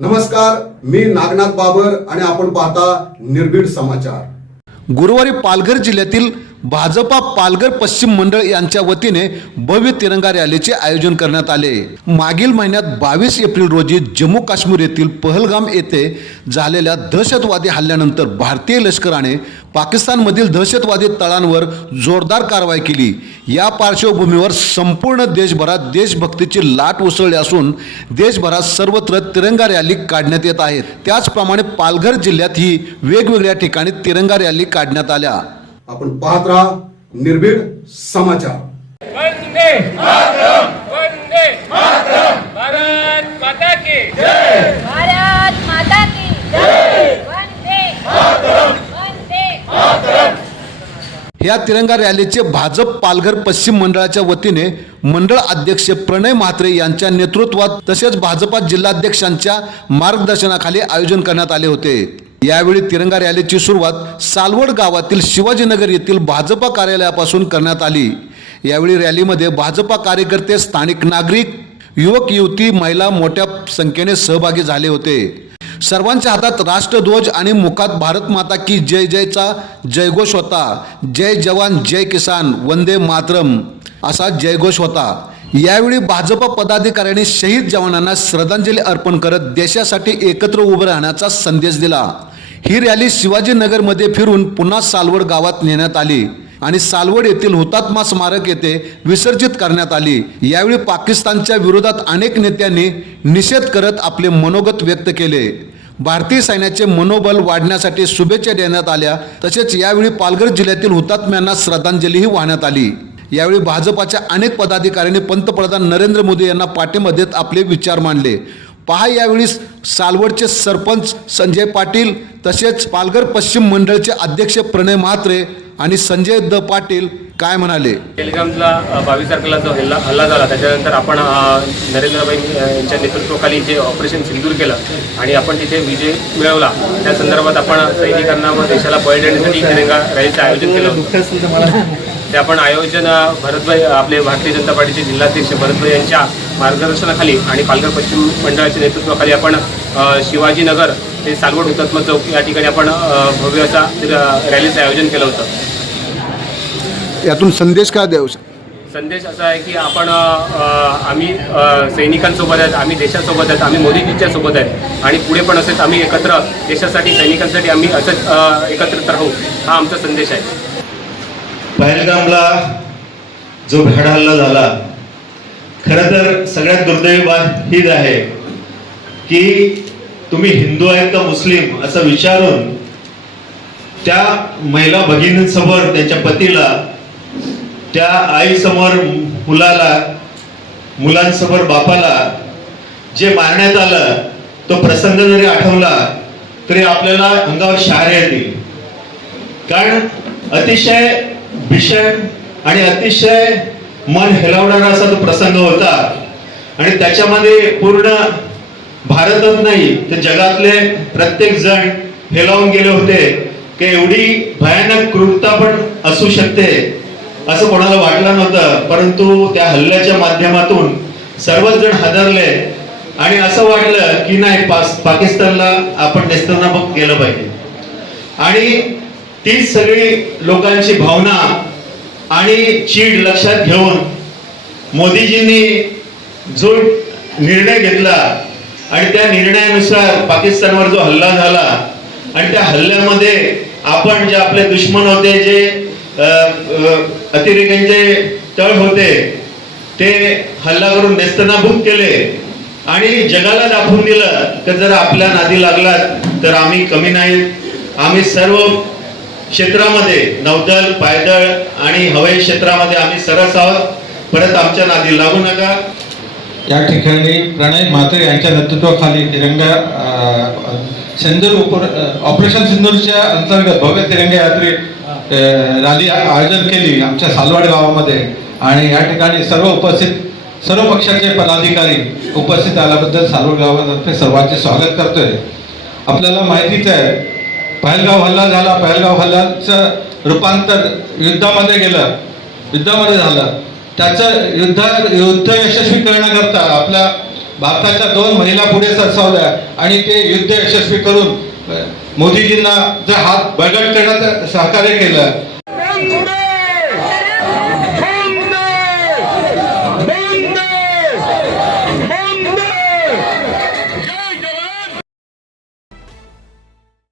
नमस्कार मी नागनाथ बाबर आणि आपण पाहता निर्भीड समाचार. गुरुवारी पालघर जिल्ह्यातील भाजपा पालघर पश्चिम मंडळ यांच्या वतीने भव्य तिरंगा रॅलीचे आयोजन करण्यात आले. मागील महिन्यात बावीस एप्रिल रोजी जम्मू काश्मीर येथील पहलगाम येथे झालेल्या दहशतवादी हल्ल्यानंतर भारतीय लष्कराने पाकिस्तानमधील दहशतवादी तळांवर जोरदार कारवाई केली. या पार्श्वभूमीवर संपूर्ण देशभरात देशभक्तीची लाट उसळली असून देशभरात सर्वत्र तिरंगा रॅली काढण्यात येत आहेत त्याचप्रमाणे पालघर जिल्ह्यात ही वेगवेगळ्या ठिकाणी तिरंगा रॅली काढण्यात आल्या. आपण पाहत राहा निर्भीड समाचार. वंदे मातरम वंदे मातरम. भारत माता की भारत माता की वंदे वंदे या तिरंगा रॅलीचे भाजप पालघर पश्चिम मंडळाच्या वतीने मंडळ अध्यक्ष प्रणय म्हात्रे यांच्या नेतृत्वात तसेच भाजपा जिल्हाध्यक्षांच्या मार्गदर्शनाखाली आयोजन करण्यात आले होते. यावेळी तिरंगा रॅलीची सुरुवात सालवड गावातील शिवाजीनगर येथील भाजपा कार्यालयापासून करण्यात आली. यावेळी रॅलीमध्ये भाजपा कार्यकर्ते स्थानिक नागरिक युवक युवती महिला मोठ्या संख्येने सहभागी झाले होते. सर्वांच्या हातात राष्ट्रध्वज आणि मुखात भारत माता की जय जयचा जयघोष होता. जय जवान जय किसान वंदे मातरम असा जयघोष होता. यावेळी भाजपा पदाधिकाऱ्यांनी शहीद जवानांना श्रद्धांजली अर्पण करत देशासाठी एकत्र उभं राहण्याचा संदेश दिला. ही रॅली शिवाजीनगरमध्ये फिरून पुन्हा सालवड गावात नेण्यात आली आणि सालवड येथील हुतात्मा स्मारक येथे विसर्जित करण्यात आली. यावेळी पाकिस्तानच्या विरोधात अनेक नेत्यांनी निषेध करत आपले मनोगत व्यक्त केले. भारतीय सैन्याचे मनोबल वाढण्यासाठी शुभेच्छा देण्यात आल्या. तसेच यावेळी पालघर जिल्ह्यातील हुतात्म्यांना श्रद्धांजलीही वाहण्यात आली. यावेळी भाजपाच्या अनेक पदाधिकाऱ्यांनी पंतप्रधान नरेंद्र मोदी यांना पाठिंबा देत आपले विचार मांडले. पहा यावेळी सालवडचे सरपंच संजय पाटील तसेच पालघर पश्चिम मंडळचे अध्यक्ष प्रणय म्हात्रे आणि संजय द पाटील काय म्हणाले? बेलगामला बावीस तारखेला जो हल्ला हल्ला झाला त्याच्यानंतर आपण नरेंद्रभाई यांच्या नेतृत्वाखाली जे ऑपरेशन सिंदूर केलं आणि आपण तिथे विजय मिळवला त्या संदर्भात आपण सैनिकांना व देशाला बळ देण्यासाठी तिरंगा रॅलीचं आयोजन केलं ते आपण आयोजन भरतभाई आपले भारतीय जनता पार्टीचे जिल्हाध्यक्ष भरतभाई यांच्या मार्गदर्शनाखाली आणि पालघर पश्चिम मंडळाच्या नेतृत्वाखाली आपण शिवाजीनगर ते सालवड हुतात्मा चौक या ठिकाणी आपण भव्य असा रॅलीचं आयोजन केलं होतं. यातून संदेश काय देऊ? संदेश असा आहे की आपण आम्ही सैनिकांसोबत आहेत आम्ही देशासोबत आहेत आम्ही मोदीजींच्या सोबत आहेत आणि पुढे पण असंच आम्ही एकत्र देशासाठी सैनिकांसाठी आम्ही असंच एकत्रित राहू हा आमचा संदेश आहे. पहलगामला जो भ्याड हल्ला झाला खरं तर सगळ्यात दुर्दैवी बाब हीच आहे की तुम्ही हिंदू आहेत का मुस्लिम असं विचारून त्या महिला भगिनींसमोर त्यांच्या पतीला त्या आईसमोर मुलाला मुलांसमोर बापाला जे मारण्यात आलं तो प्रसंग जरी आठवला तरी आपल्याला अंगावर शहारे येतील. कारण अतिशय भीषण आणि अतिशय मन हेलावणारा असा तो प्रसंग होता. आणि त्याच्यामध्ये पूर्ण भारतच नाही तर जगातले प्रत्येक जण हेलावून गेले होते की एवढी भयानक क्रूरता पण असू शकते असं कोणाला वाटलं नव्हतं. परंतु त्या हल्ल्याच्या माध्यमातून सर्वच जण हादरले. आणि असं वाटलं की नाही पाकिस्तानला आपण नेस्तनाबूत केलं पाहिजे. आणि तीच सगळी लोकांची भावना आणि चीड लक्षात घेऊन मोदीजींनी जो निर्णय घेतला आणि त्या निर्णयानुसार पाकिस्तानवर जो हल्ला झाला आणि त्या हल्ल्यामध्ये आपण जे आपले दुश्मन होते जे अतिरेक्यांचे तळ होते ते हल्ला करून नेस्तनाभूत केले आणि जगाला दाखवून दिलं की जर आपल्या नादी लागलात तर आम्ही कमी नाहीत आम्ही सर्व क्षेत्रामध्ये नौदल पायदळ आणि हवाई क्षेत्रामध्ये आम्ही सरस आहोत. परत आमच्या नादी लागू नका. या ठिकाणी प्रणय म्हात्रे यांच्या नेतृत्वाखाली तिरंगा सिंधूर सिंदूर ऑपरेशन सिंदूरच्या अंतर्गत भव्य तिरंगा यात्रे रॅली आयोजन केली आमच्या सालवाड गावामध्ये. आणि या ठिकाणी सर्व उपस्थित सर्व पक्षाचे पदाधिकारी उपस्थित आल्याबद्दल सालवड गावातर्फे सर्वांचे स्वागत करतोय. आपल्याला माहितीच आहे पहलगाव हल्ला झाला पहलगाव हल्ल्याचं रूपांतर युद्धामध्ये गेलं. युद्धामध्ये झालं. त्याचं युद्ध युद्ध यशस्वी करण्याकरता आपल्या भारताच्या दोन महिला पुढे सरसावल्या आणि ते युद्ध यशस्वी करून मोदीजींना जर हात बळकट करण्याचं सहकार्य केलं.